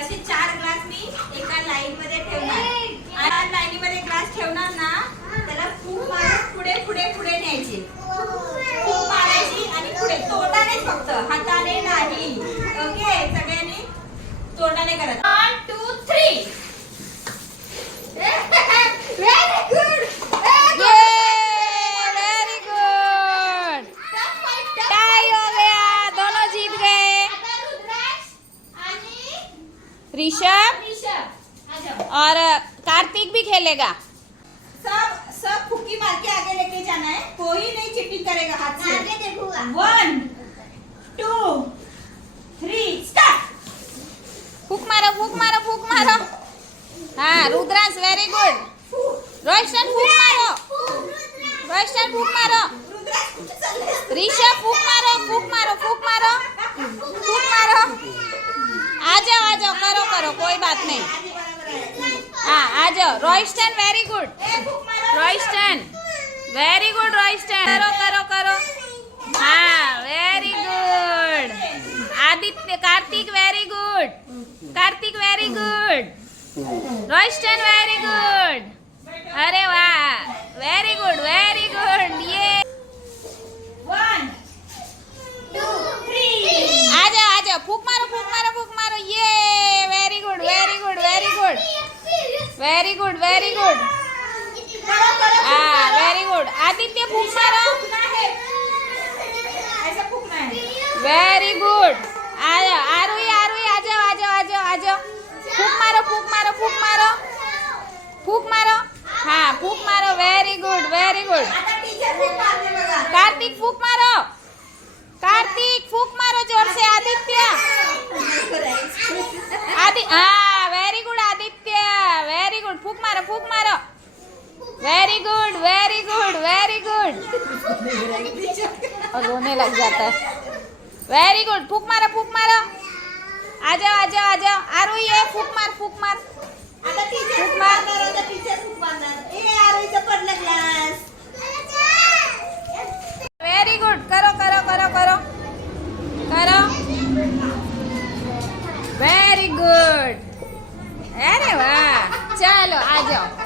असे 4 ग्लास मी एका लाईन मध्ये ठेवणार आणि लाईनीमध्ये ग्लास ठेवणार ना त्याला फूक मारून पुढे पुढे पुढे न्यायचे फूक मारायची आणि पुढे तोंडानेच फक्त हाताने नाही ओके सगळ्यांनी तोंडाने करा 1 2 3 very good very good tie हो गया दोनों जीत गए ऋषभ और कार्तिक भी खेलेगा सब सब फुकी मार के आगे लेके जाना है कोई नहीं चीटिंग करेगा हाथ से आगे देखूंगा 1 2 3 स्टार्ट फूक मारो फूक मारो फूक मारो हाँ रुद्रांश वेरी गुड रोशन फूक मारो रोशन फूक मारो ऋषभ फूक मारो फूक मारो फूक मारो फूक मारो आ जाओ करो करो कोई बात नहीं हाँ आ जाओ रोहिस्टन वेरी गुड रोहिस्टन वेरी गुड रोहिस्टन करो करो करो हाँ very good Aditya Kartik very very good रोहिस्टन वेरी गुड अरे वाह वेरी गुड ये 1 2 3 आ जाओ फूक मारो ये वेरी गुड हाँ वेरी गुड आदित्य फूक मारो ऐसा फूकना है वेरी गुड आ जाओ आरुई आ जाओ फूक मारो हाँ फूक मारो वेरी गुड आता टीचर फूक मारते बघा कार्तिक फूक मारो जोर से आदित्य हाँ very good Aditya very good फूक मारो वेरी गुड और रोने लग जाता है वेरी गुड फूक मारो आ जाओ आरू ये फूक मार आता टीचर फूक मारणार आता टीचर फूक मारणार ए आरोईचं पडलं ग्लास वेरी गुड करो वेरी गुड अरे वाह चलो आ जाओ